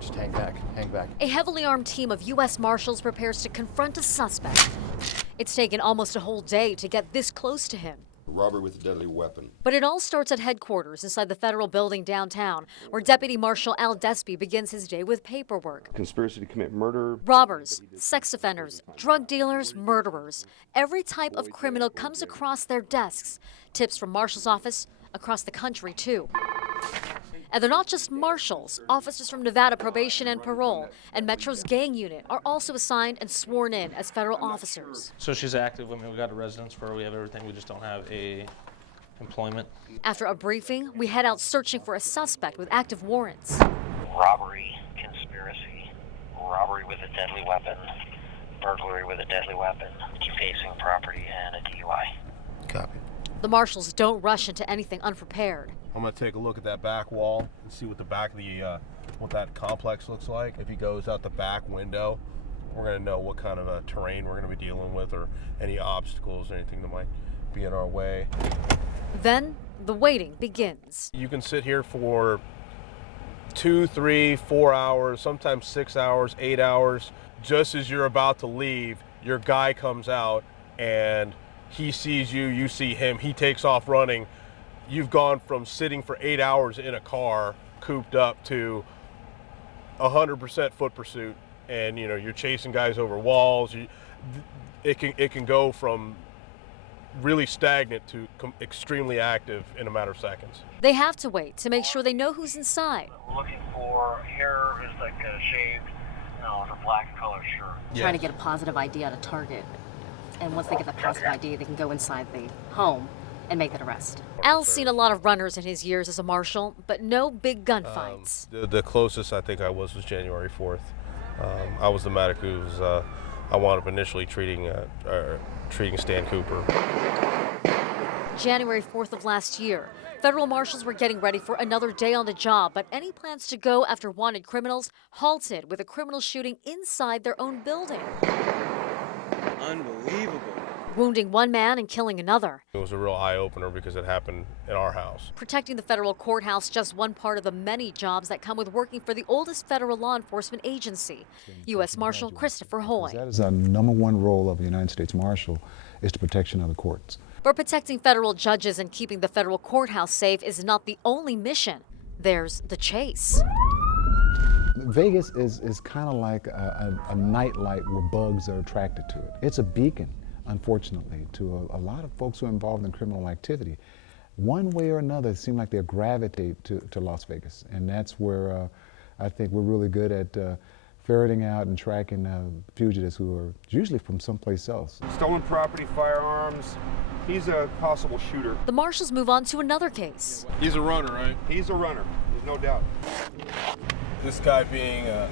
Just hang back, hang back. A heavily armed team of U.S. Marshals prepares to confront a suspect. It's taken almost a whole day to get this close to him. Robbery with a deadly weapon. But it all starts at headquarters inside the federal building downtown, where Deputy Marshal Al Despy begins his day with paperwork. Conspiracy to commit murder. Robbers, sex offenders, drug dealers, murderers. Every type of criminal comes across their desks. Tips from Marshal's office across the country, too. And they're not just marshals. Officers from Nevada Probation and Parole and Metro's gang unit are also assigned and sworn in as federal officers. So she's active. I mean, we got a residence where we have everything. We just don't have a employment. After a briefing, we head out searching for a suspect with active warrants. Robbery, conspiracy, robbery with a deadly weapon, burglary with a deadly weapon, defacing property, and a DUI. Copy. The marshals don't rush into anything unprepared. I'm going to take a look at that back wall and see what the back of the what that complex looks like. If he goes out the back window, we're going to know what kind of terrain we're going to be dealing with, or any obstacles or anything that might be in our way. Then the waiting begins. You can sit here for 2, 3, 4 hours, sometimes 6 hours, 8 hours. Just as you're about to leave, your guy comes out and he sees you, you see him, he takes off running. You've gone from sitting for 8 hours in a car, cooped up, to 100% foot pursuit, and you're chasing guys over walls. It can go from really stagnant to extremely active in a matter of seconds. They have to wait to make sure they know who's inside. Looking for hair is like shaved, with a black color shirt. Yes. Trying to get a positive ID at a target, and once they get the positive ID, they can go inside the home and make that arrest. Al's seen a lot of runners in his years as a marshal, but no big gunfights. The closest I think I was January 4th. I was the medic who was, I wound up initially treating Stan Cooper. January 4th of last year, federal marshals were getting ready for another day on the job, but any plans to go after wanted criminals halted with a criminal shooting inside their own building. Unbelievable. Wounding one man and killing another. It was a real eye-opener because it happened in our house. Protecting the federal courthouse, just one part of the many jobs that come with working for the oldest federal law enforcement agency. U.S. Marshal Christopher Hoy. That is our #1 role of the United States Marshal, is the protection of the courts. But protecting federal judges and keeping the federal courthouse safe is not the only mission. There's the chase. Vegas is kind of like a nightlight where bugs are attracted to it. It's a beacon, unfortunately, to a lot of folks who are involved in criminal activity. One way or another, it seems like they gravitate to Las Vegas, and that's where I think we're really good at ferreting out and tracking fugitives who are usually from someplace else. Stolen property, firearms. He's a possible shooter. The marshals move on to another case. He's a runner, right? He's a runner, there's no doubt. This guy being a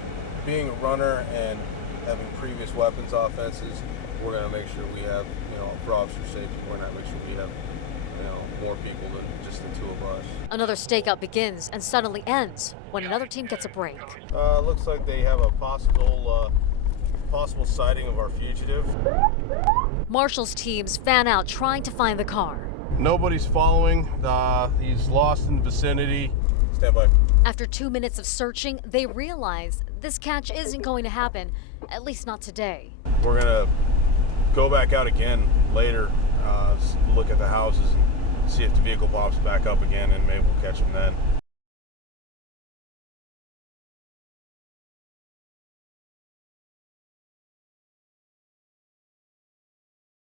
runner and having previous weapons offenses, we're going to make sure we have, for officer safety, we're going to make sure we have, more people than just the two of us. Another stakeout begins and suddenly ends when another team gets a break. Looks like they have a possible sighting of our fugitive. Marshals teams fan out trying to find the car. Nobody's following. He's lost in the vicinity. Stand by. After 2 minutes of searching, they realize this catch isn't going to happen, at least not today. We're going to go back out again later, look at the houses and see if the vehicle pops back up again, and maybe we'll catch him then.